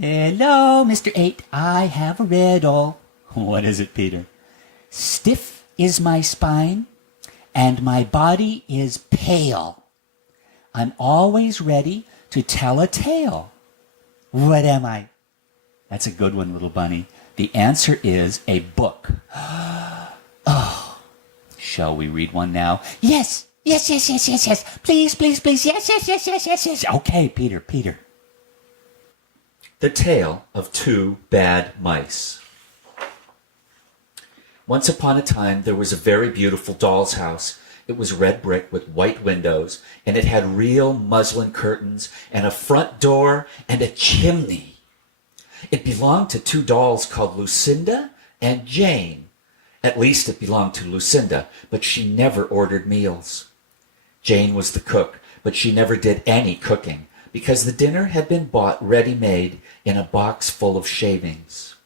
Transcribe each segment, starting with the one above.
Hello, Mr. 8. I have a riddle. What is it, Peter? Stiff is my spine, and my body is pale. I'm always ready to tell a tale. What am I? That's a good one, little bunny. The answer is a book. Oh, shall we read one now? Yes. Please. Yes. Okay, Peter. The Tale of Two Bad Mice. Once upon a time, there was a very beautiful doll's house. It was red brick with white windows, and it had real muslin curtains and a front door and a chimney. It belonged to two dolls called Lucinda and Jane. At least it belonged to Lucinda, but she never ordered meals. Jane was the cook, but she never did any cooking, because the dinner had been bought ready-made in a box full of shavings.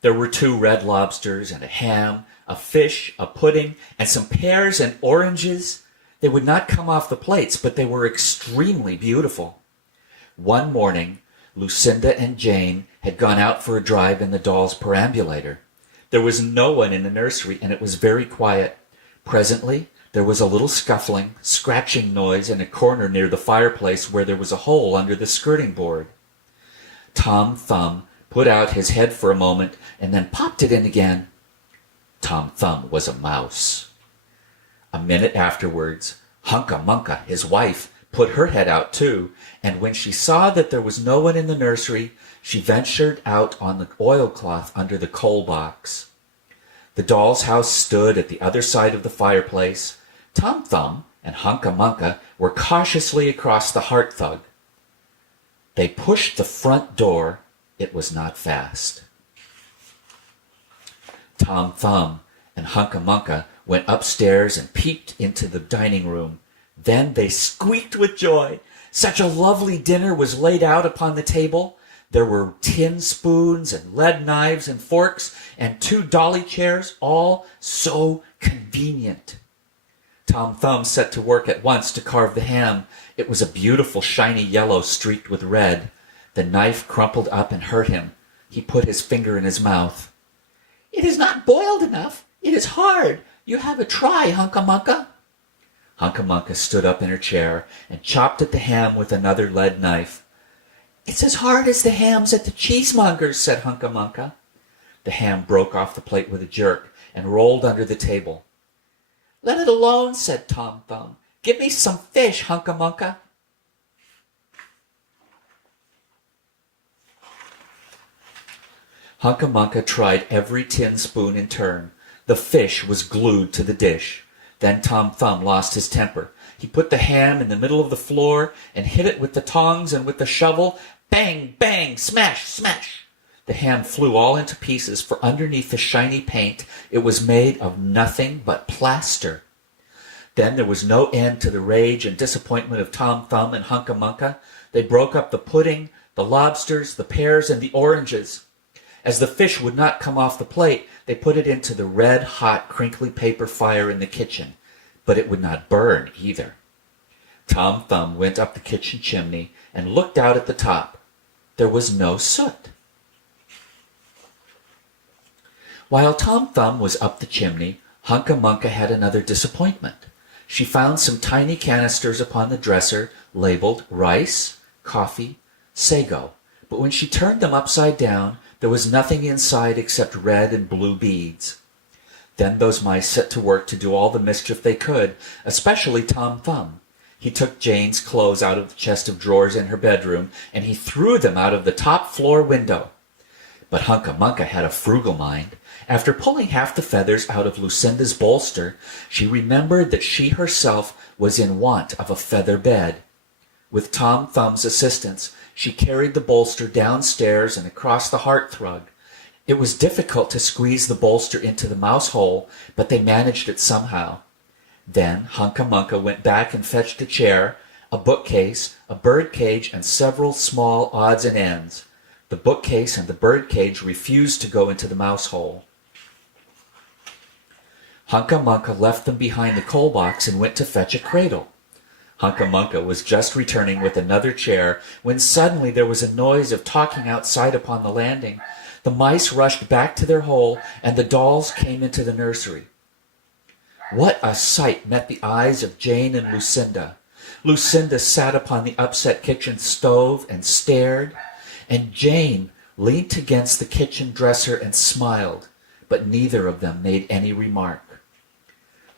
There were 2 red lobsters and a ham, a fish, a pudding, and some pears and oranges. They would not come off the plates, but they were extremely beautiful. One morning, Lucinda and Jane had gone out for a drive in the doll's perambulator. There was no one in the nursery, and it was very quiet. Presently, there was a little scuffling, scratching noise in a corner near the fireplace where there was a hole under the skirting board. Tom Thumb put out his head for a moment and then popped it in again. Tom Thumb was a mouse. A minute afterwards, Hunca Munca, his wife, put her head out too, and when she saw that there was no one in the nursery, she ventured out on the oilcloth under the coal box. The doll's house stood at the other side of the fireplace. Tom Thumb and Hunca Munca were cautiously across the hearthrug. They pushed the front door. It was not fast. Tom Thumb and Hunca Munca went upstairs and peeped into the dining room. Then they squeaked with joy. Such a lovely dinner was laid out upon the table. There were tin spoons and lead knives and forks and 2 dolly chairs, all so convenient. Tom Thumb set to work at once to carve the ham. It was a beautiful shiny yellow streaked with red. The knife crumpled up and hurt him. He put his finger in his mouth. "It is not boiled enough. It is hard. You have a try, Hunca Munca." Hunca Munca stood up in her chair and chopped at the ham with another lead knife. "It's as hard as the hams at the cheesemonger's," said Hunca Munca. The ham broke off the plate with a jerk and rolled under the table. "Let it alone," said Tom Thumb. "Give me some fish, Hunca Munca." Hunca Munca tried every tin spoon in turn. The fish was glued to the dish. Then Tom Thumb lost his temper. He put the ham in the middle of the floor and hit it with the tongs and with the shovel. Bang, bang, smash, smash. The ham flew all into pieces, for underneath the shiny paint it was made of nothing but plaster. Then there was no end to the rage and disappointment of Tom Thumb and Hunca Munca. They broke up the pudding, the lobsters, the pears, and the oranges. As the fish would not come off the plate, they put it into the red-hot, crinkly paper fire in the kitchen, but it would not burn either. Tom Thumb went up the kitchen chimney and looked out at the top. There was no soot. While Tom Thumb was up the chimney, Hunca Munca had another disappointment. She found some tiny canisters upon the dresser labeled rice, coffee, sago, but when she turned them upside down, there was nothing inside except red and blue beads. Then those mice set to work to do all the mischief they could, especially Tom Thumb. He took Jane's clothes out of the chest of drawers in her bedroom, and he threw them out of the top floor window. But Hunca Munca had a frugal mind. After pulling half the feathers out of Lucinda's bolster, she remembered that she herself was in want of a feather bed. With Tom Thumb's assistance, she carried the bolster downstairs and across the hearthrug. It was difficult to squeeze the bolster into the mouse hole, but they managed it somehow. Then Hunca Munca went back and fetched a chair, a bookcase, a bird cage, and several small odds and ends. The bookcase and the bird cage refused to go into the mouse hole. Hunca Munca left them behind the coal box and went to fetch a cradle. Hunca Munca was just returning with another chair when suddenly there was a noise of talking outside upon the landing. The mice rushed back to their hole, and the dolls came into the nursery. What a sight met the eyes of Jane and Lucinda! Lucinda sat upon the upset kitchen stove and stared, and Jane leant against the kitchen dresser and smiled, but neither of them made any remark.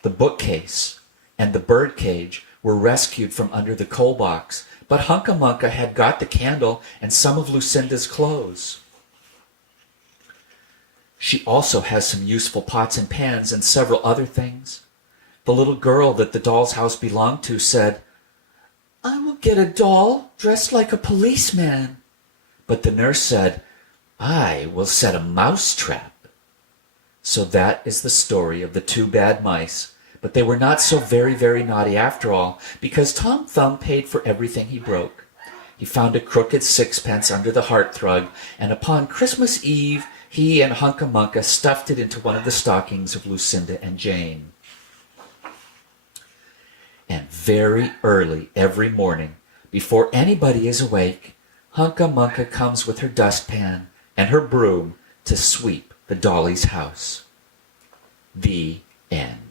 The bookcase and the bird cage were rescued from under the coal box, but Hunca Munca had got the candle and some of Lucinda's clothes. She also has some useful pots and pans and several other things. The little girl that the doll's house belonged to said, "I will get a doll dressed like a policeman." But the nurse said, "I will set a mouse trap." So that is the story of the two bad mice, but they were not so very, very naughty after all, because Tom Thumb paid for everything he broke. He found a crooked sixpence under the hearthrug, and upon Christmas Eve he and Hunca Munca stuffed it into one of the stockings of Lucinda and Jane. And very early every morning, before anybody is awake, Hunca Munca comes with her dustpan and her broom to sweep the dolly's house. The end.